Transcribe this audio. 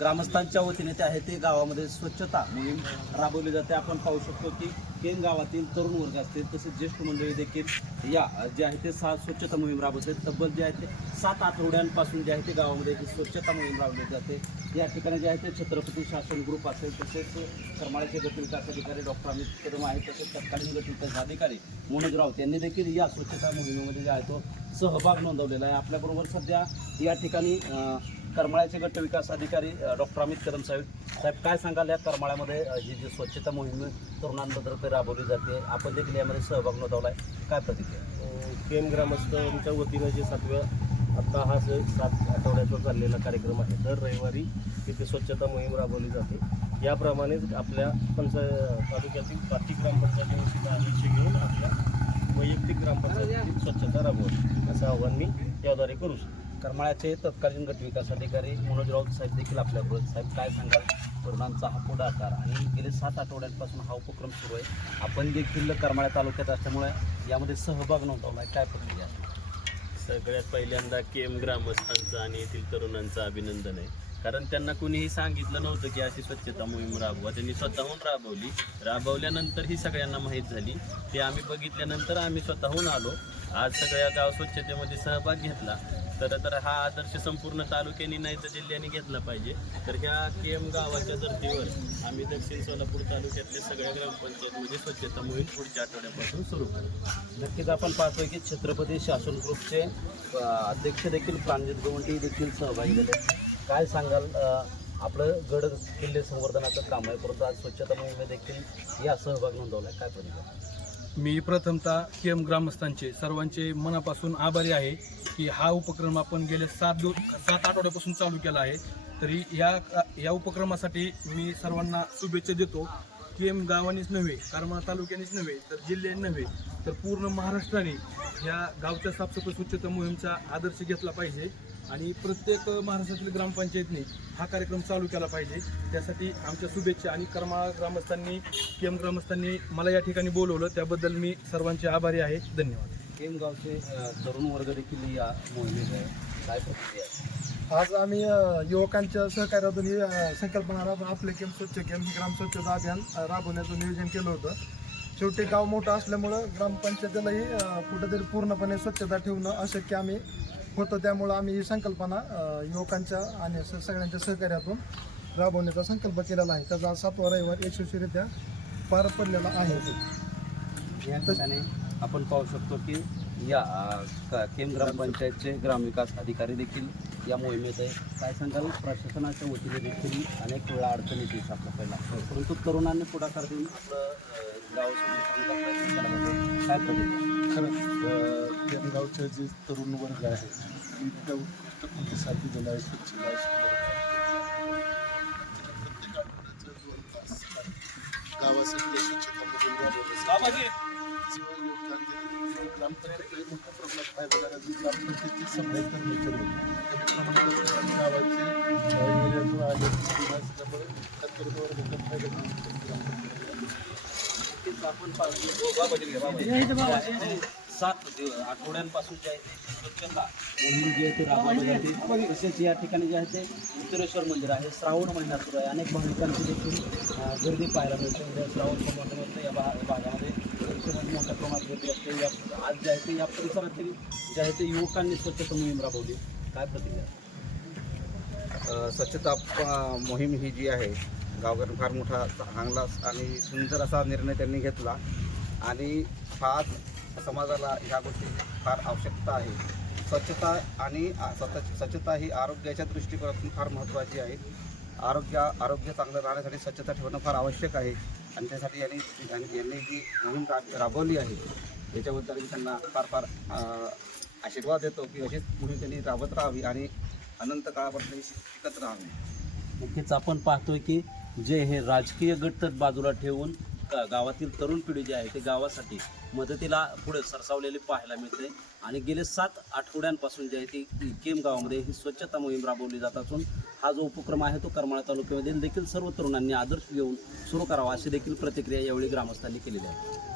ग्रामस्थांच्या वतीने ते आहे ते गावामध्ये स्वच्छता मोहीम राबवली जाते. आपण पाहू शकतो की केन गावातील तरुण वर्ग असतील तसेच ज्येष्ठ मंडळी देखील या जे आहे ते स्वच्छता मोहीम राबवते. तब्बल जे आहे ते 7 आठवड्यांपासून जे आहे ते गावामध्ये ही स्वच्छता मोहीम राबवली जाते. या ठिकाणी जे आहे ते छत्रपती शासन ग्रुप असेल तसेच करमाळ्याचे गट विकास अधिकारी डॉक्टर अमित कदम आहेत तसेच तत्कालीन गट विकास अधिकारी मनोज राऊत यांनी देखील या स्वच्छता मोहिमेमध्ये जे आहे तो सहभाग नोंदवलेला आहे. आपल्याबरोबर सध्या या ठिकाणी करमाळ्याचे गट विकास अधिकारी डॉक्टर अमित कदम साहेब काय सांगाल या करमाळ्यामध्ये ही जी स्वच्छता मोहीम तरुणांबद्दल राबवली जाते, आपण देखील यामध्ये सहभाग नोंदवला आहे, काय प्रतिक्रिया? केम ग्रामस्थांच्या वतीनं जे 7 आठवड्याचा चाललेला कार्यक्रम आहे. दर रविवारी तिथे स्वच्छता मोहीम राबवली जाते. याप्रमाणेच आपल्या तालुक्यातील बाकी ग्रामपंचायतीची अपेक्षा घेऊन आपल्या वैयक्तिक ग्रामपंचायतीची स्वच्छता राबवली असं आव्हान मी याद्वारे करू शकतो. करमाळ्याचे तत्कालीन गट विकास अधिकारी मनोज राऊत साहेब देखील आपल्याबरोबर. साहेब काय सांगाल, तरुणांचा हा पुढाकार आणि गेले 7 आठवड्यांपासून हा उपक्रम सुरू आहे, आपण देखील करमाळ्या तालुक्यात असल्यामुळे यामध्ये सहभाग नोंदवला आहे, काय प्रक्रिया? सगळ्यात पहिल्यांदा केम ग्रामस्थांचं आणि येथील तरुणांचं अभिनंदन आहे. कारण त्यांना कुणीही सांगितलं नव्हतं की अशी स्वच्छता मोहीम राबवा. त्यांनी स्वतःहून राबवल्यानंतर ही सगळ्यांना माहीत झाली. ते आम्ही बघितल्यानंतर आम्ही स्वतःहून आलो. आज सगळ्या गाव स्वच्छतेमध्ये सहभाग घेतला. तर हा आदर्श संपूर्ण तालुक्याने नाही तर जिल्ह्याने घेतला पाहिजे. तर ह्या केम गावाच्या धर्तीवर आम्ही दक्षिण सोलापूर तालुक्यातल्या सगळ्या ग्रामपंचायतमध्ये स्वच्छता मोहीम पुढच्या आठवड्यापासून सुरू करू. नक्कीच आपण पाहतोय की छत्रपती शासन ग्रुपचे अध्यक्ष देखील प्रांजित गवंडी देखील सहभागी झाले. काय सांगाल, आपलं गड किल्ले संवर्धनाचं काम आहे, परंतु आज स्वच्छता मोहिमे देखील या सहभाग नोंदवला आहे, काय परिणाम? मी प्रथमतः केम ग्रामस्थांचे सर्वांचे मनापासून आभारी आहे की हा उपक्रम आपण गेले 7 आठवड्यापासून चालू केला आहे. तरी या उपक्रमासाठी मी सर्वांना शुभेच्छा देतो. केम गावानीच नव्हे, करमाळा तालुक्यानेच नव्हे, तर जिल्ह्याने नव्हे, तर पूर्ण महाराष्ट्राने या गावच्या साफसफाई स्वच्छता मोहिमेचा आदर्श घेतला पाहिजे आणि प्रत्येक महाराष्ट्रातील ग्रामपंचायतने हा कार्यक्रम चालू केला पाहिजे. त्यासाठी आमच्या शुभेच्छा. आणि करमाळा ग्रामस्थांनी, केम ग्रामस्थांनी मला या ठिकाणी बोलवलं, त्याबद्दल मी सर्वांचे आभारी आहे. धन्यवाद. केम गावचे तरुण वर्ग देखील या मोहिमेत आहे, काय प्रक्रिया आहे? आज आम्ही युवकांच्या सहकार्यातून ही संकल्पना राबवून आपले केम स्वच्छ केम ही ग्राम स्वच्छता अभियान राबवण्याचं नियोजन केलं होतं. शेवटी गाव मोठं असल्यामुळं ग्रामपंचायतीलाही कुठेतरी पूर्णपणे स्वच्छता ठेवणं अशक्य होतं. त्यामुळं आम्ही ही संकल्पना युवकांच्या आणि सगळ्यांच्या सहकार्यातून राबवण्याचा संकल्प केलेला आहे. त्याचा 7वा रविवार यशस्वीरित्या पार पडलेला आहे. या ठिकाणी आपण पाहू शकतो की या केम ग्रामपंचायतचे ग्रामविकास अधिकारी देखील या मोहिमेत आहे. काय सांगाल, प्रशासनाच्या वतीने देखील अनेक वेळा अडचणी येते साफसफाईला, परंतु तरुणांनी पुढाकार देऊन आपलं गाव काय प्रतिक्रिया? खरंच केम गावचे जे तरुण वर्ग आहे इतक्या उत्कृष्ट प्रतिसाद दिलेला आहे. स्वच्छता प्रत्येक आठवड्याचं 2 तास गावासाठी स्वच्छता मोहीम राबवण्यासाठी योगदान दिलं. ग्रामपंचायत मोठ्या प्रमाणात फायदा झाला. ग्रामपंचायतची सफाई कर्मचारी गावाचे एरियातून आले असल्यामुळे त्याच्याबरोबर फायदा आपण 7 आठवड्यांपासून जे आहे ते स्वच्छता मोहीम जी आहे ते राबवली जाते. तसेच या ठिकाणी जे आहे ते उत्तरेश्वर मंदिर आहे, श्रावण महिना सुरू आहे, अनेक भाविकांची देखील गर्दी पाहायला मिळते. उद्या श्रावण सोमवारनिमित्त या भागामध्ये मोठ्या प्रमाणात गर्दी असते. आज जे आहे ते या परिसरातील जे आहे ते युवकांनी स्वच्छता मोहीम राबवली, काय प्रतिक्रिया? स्वच्छता मोहीम ही जी आहे गावकऱ्यांनी फार मोठा चांगला आणि सुंदर असा निर्णय त्यांनी घेतला आणि फार समाजाला ह्या गोष्टीची फार आवश्यकता आहे. स्वच्छता ही आरोग्याच्या दृष्टिकोनातून फार महत्त्वाची आहे. आरोग्य चांगलं राहण्यासाठी स्वच्छता ठेवणं फार आवश्यक आहे आणि त्यासाठी यांनी जी मोहीम राबवली आहे त्याच्याबद्दल मी त्यांना फार आशीर्वाद देतो की अशीच मोहीम त्यांनी राबवत राहावी आणि अनंत काळापर्यंत शिकत राहावी. नक्कीच आपण पाहतोय की जे हे राजकीय गट तर बाजूला ठेवून गावातील तरुण पिढी जी आहे ते गावासाठी मदतीला पुढे सरसावलेली पाहायला मिळते. आणि गेले 7 आठवड्यांपासून जे आहे ती केम गावामध्ये ही स्वच्छता मोहीम राबवली जात असून हा जो उपक्रम आहे तो करमाळा तालुक्यामध्ये देखील सर्व तरुणांनी आदर्श घेऊन सुरू करावा अशी देखील प्रतिक्रिया यावेळी ग्रामस्थांनी केलेली आहे.